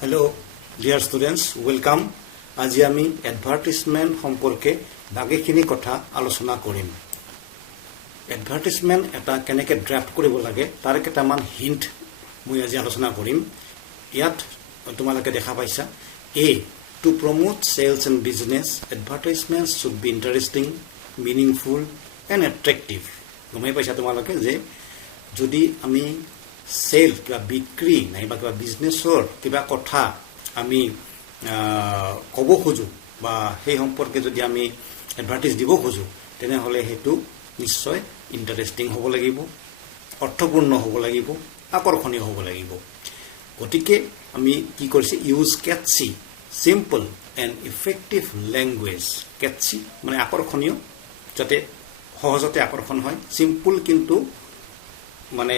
Hello, dear students, welcome. আজি আমি advertisement সম্পৰ্কে বাকিখিনি কথা আলোচনা কৰিম। Advertisement এটা কেনেকৈ ড্ৰাফট কৰিব লাগে তাৰ কেইটামান হিন্ট মই আজি আলোচনা কৰিম। ইয়াত তোমালোকে দেখা পাইছা A. To promote sales and business, advertisements should be interesting, meaningful and attractive. গমে পাইছা তোমালোকে যে যদি আমি সেল কিবা বিক্ৰী নাইবা কিবা বিজনেছৰ কিবা কথা আমি ক'ব খোজো বা সেই সম্পৰ্কে যদি আমি এডভাৰটাইজ দিব খোজো তেনেহ'লে হেতু নিশ্চয় ইন্টাৰেষ্টিং হ'ব লাগিব, অৰ্থপূৰ্ণ হ'ব লাগিব, আকৰ্ষণীয় হ'ব লাগিব। গতিকে আমি কি কৰিছে use catchy simple and effective language. Catchy মানে আকৰ্ষণীয়, যাতে সহজতে আকৰ্ষণ হয়, সিম্পল কিন্তু মানে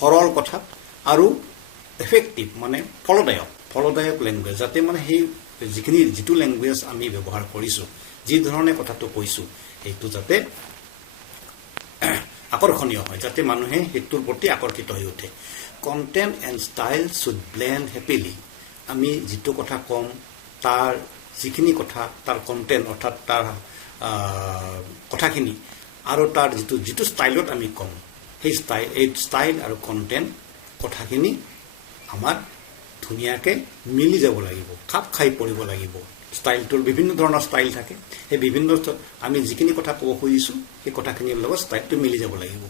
সৰল কথা, আৰু এফেক্টিভ মানে ফলদায়ক লেংগুৱেজ, যাতে মানে সেই যিটো লেংগুৱেজ আমি ব্যৱহাৰ কৰিছোঁ, যি ধৰণে কথাটো কৈছোঁ সেইটো যাতে আকৰ্ষণীয় হয়, যাতে মানুহে সেইটোৰ প্ৰতি আকৰ্ষিত হৈ উঠে। Content and style should blend happily. আমি যিটো কথা ক'ম তাৰ যিখিনি কথা তাৰ কণ্টেণ্ট অৰ্থাৎ তাৰ কথাখিনি আৰু তাৰ যিটো ষ্টাইলত আমি ক'ম সেই ষ্টাইল আৰু কণ্টেণ্ট কথাখিনি আমাৰ ধুনীয়াকৈ মিলি যাব লাগিব, খাপ খাই পৰিব লাগিব। ষ্টাইলটোৰ বিভিন্ন ধৰণৰ ষ্টাইল থাকে, সেই বিভিন্ন আমি যিখিনি কথা ক'ব খুজিছোঁ সেই কথাখিনিৰ লগত ষ্টাইলটো মিলি যাব লাগিব।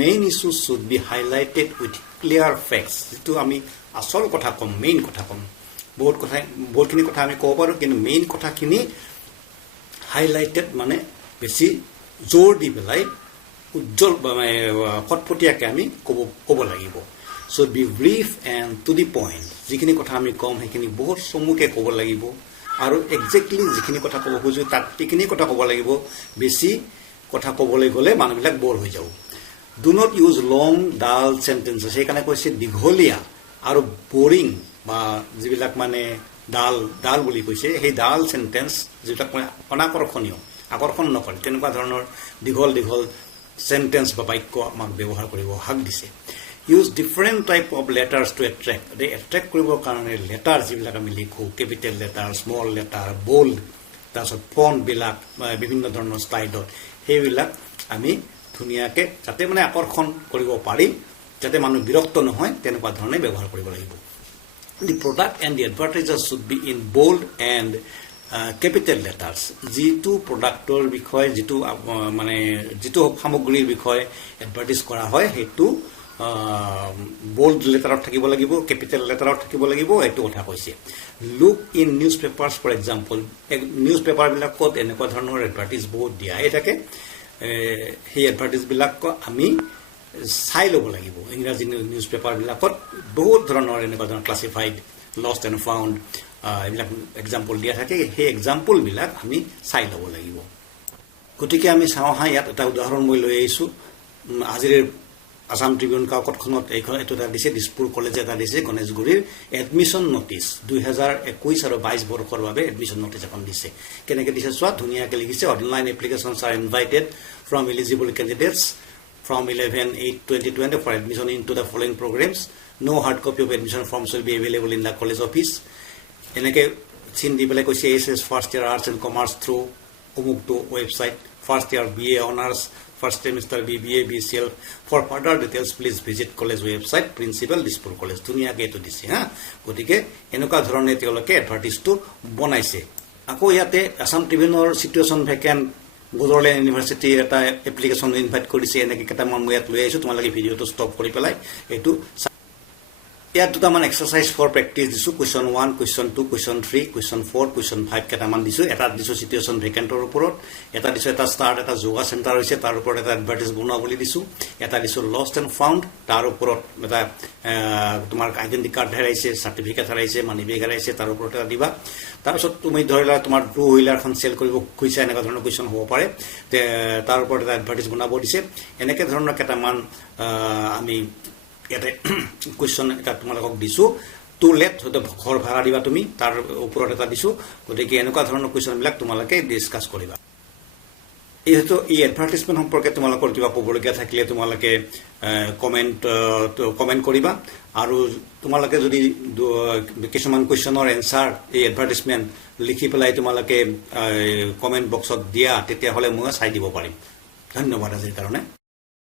Main issues should be highlighted with clear facts. যিটো আমি আচল কথা ক'ম, মেইন কথা ক'ম, বহুতখিনি কথা আমি ক'ব পাৰোঁ, কিন্তু মেইন কথাখিনি হাইলাইটেড মানে বেছি জোৰ দি পেলাই উজ্জ্বল ফটফটীয়াকৈ আমি ক'ব লাগিব। So' be brief and to the point. যিখিনি কথা আমি ক'ম সেইখিনি বহুত চমুকৈ ক'ব লাগিব, আৰু একজেক্টলি যিখিনি কথা ক'ব খোজোঁ তাত সেইখিনি কথা ক'ব লাগিব। বেছি কথা ক'বলৈ গ'লে মানুহবিলাক বৰ হৈ যাব। Do not use long dull sentences. সেইকাৰণে কৈছে দীঘলীয়া আৰু বৰিং বা যিবিলাক মানে ডাল বুলি কৈছে, সেই ডাল চেণ্টেঞ্চ যিবিলাক মানে অনাকৰ্ষণীয়, আকৰ্ষণ নকৰে, তেনেকুৱা ধৰণৰ দীঘল চেণ্টেঞ্চ বা বাক্য আমাক ব্যৱহাৰ কৰিব হাক দিছে। Use different type of letters to attract. Attract কৰিবৰ কাৰণে লেটাৰ যিবিলাক আমি লিখোঁ, capital letter, small letter, bold, তাৰপিছত ফণ্টবিলাক বিভিন্ন ধৰণৰ ষ্টাইলত, সেইবিলাক আমি ধুনীয়াকৈ যাতে মানে আকৰ্ষণ কৰিব পাৰি, যাতে মানুহ বিৰক্ত নহয়, তেনেকুৱা ধৰণে ব্যৱহাৰ কৰিব লাগিব। The product and the advertiser should be in bold and capital letters. যিটো প্ৰডাক্টৰ বিষয়ে, যিটো সামগ্ৰীৰ বিষয়ে এডভাৰটাইজ কৰা হয় সেইটো বোল্ড লেটাৰত থাকিব লাগিব, কেপিটেল লেটাৰত থাকিব লাগিব, এইটো কথা কৈছে। Look in newspapers for example. নিউজ পেপাৰবিলাকত এনেকুৱা ধৰণৰ এডভাৰটাইজ বহুত দিয়াই থাকে, সেই এডভাৰটাইজবিলাক আমি চাই ল'ব লাগিব। ইংৰাজী নিউজ পেপাৰবিলাকত বহুত ধৰণৰ এনেকুৱা ধৰণৰ ক্লাছিফাইড, লষ্ট এণ্ড ফাউণ্ড এইবিলাক এক্সাম্পল দিয়া থাকে, সেই এক্সাম্পলবিলাক আমি চাই ল'ব লাগিব। গতিকে আমি চাওঁ হা, ইয়াত এটা উদাহৰণ মই লৈ আহিছোঁ। আজিৰ আছাম ট্ৰিবিউন কাকতখনত এইটো এটা দিছে, দিছপুৰ কলেজে এটা দিছে, গণেশগুৰিৰ এডমিশ্যন নটিচ 2021 আৰু 22 বৰ্ষৰ বাবে এডমিশ্যন নটিচ এখন দিছে। কেনেকৈ দিছে চোৱা, ধুনীয়াকৈ লিখিছে। Online applications are invited from eligible candidates from 11/8/2020 for admission into the following programs. No hard copy of admission forms will be available in the college office. এনেকৈ চিন দি পেলাই কৈছে SS first year arts and commerce through অমুকটো website, first year BA honours, first semester BBA BCL। For further details please visit college website, principal Dispur college. ধুনীয়াকৈ এইটো দিছে হা। গতিকে এনেকুৱা ধৰণে তেওঁলোকে এডভাৰটাইজটো বনাইছে। আকৌ ইয়াতে আছাম ট্ৰিবিউনৰ চিটুৱেশ্যন ভেকেণ্ট, গুজৰাট ইউনিভাৰ্চিটি এটা এপ্লিকেশ্যন ইনভাইট কৰিছে। এনেকৈ কেইটামান মই ইয়াত লৈ আহিছোঁ, তোমালোকে ভিডিঅ'টো ষ্টপ কৰি পেলাই এইটো। ইয়াত দুটামান এক্সাৰচাইজ ফৰ প্ৰেক্টিছ দিছোঁ। Question 1, question 2, question 3, question 4, question 5 কেইটামান দিছোঁ। এটা দিছোঁ চিটুৱেশ্যন ভেকেণ্টৰ ওপৰত, এটা দিছোঁ এটা ষ্টাৰ্ট, এটা যোগা চেণ্টাৰ হৈছে তাৰ ওপৰত এটা এডভাৰটাইজ বনোৱা বুলি দিছোঁ। এটা দিছোঁ লষ্ট এণ্ড ফাউণ্ড, তাৰ ওপৰত এটা তোমাৰ আইডেণ্টি কাৰ্ড হেৰাইছে, চাৰ্টিফিকেট হেৰাইছে, মানি বেগ হেৰাইছে, তাৰ ওপৰত এটা দিবা। তাৰপিছত তুমি ধৰি লোৱা তোমাৰ টু হুইলাৰখন চেল কৰিব খুজিছা, এনেকুৱা ধৰণৰ কুৱেশ্যন হ'ব পাৰে, তাৰ ওপৰত এটা এডভাৰটাইজ বনাব দিছে। এনেকৈ ধৰণৰ কেইটামান আমি ইয়াতে কুৱেশ্যন এটা তোমালোকক দিছোঁ। টু লেট, হয়তো ঘৰ ভাড়া দিবা তুমি, তাৰ ওপৰত এটা দিছোঁ। গতিকে এনেকুৱা ধৰণৰ কুৱেশ্যনবিলাক তোমালোকে ডিছকাছ কৰিবা। এইটো এই এডভাৰটাইজমেণ্ট সম্পৰ্কে তোমালোকৰ কিবা ক'বলগীয়া থাকিলে তোমালোকে কমেণ্ট কৰিবা আৰু তোমালোকে যদি কিছুমান কুৱেশ্যনৰ এনচাৰ এই এডভাৰটাইজমেণ্ট লিখি পেলাই তোমালোকে কমেণ্ট বক্সত দিয়া তেতিয়াহ'লে মই চাই দিব পাৰিম ধন্যবাদ আজিৰ কাৰণে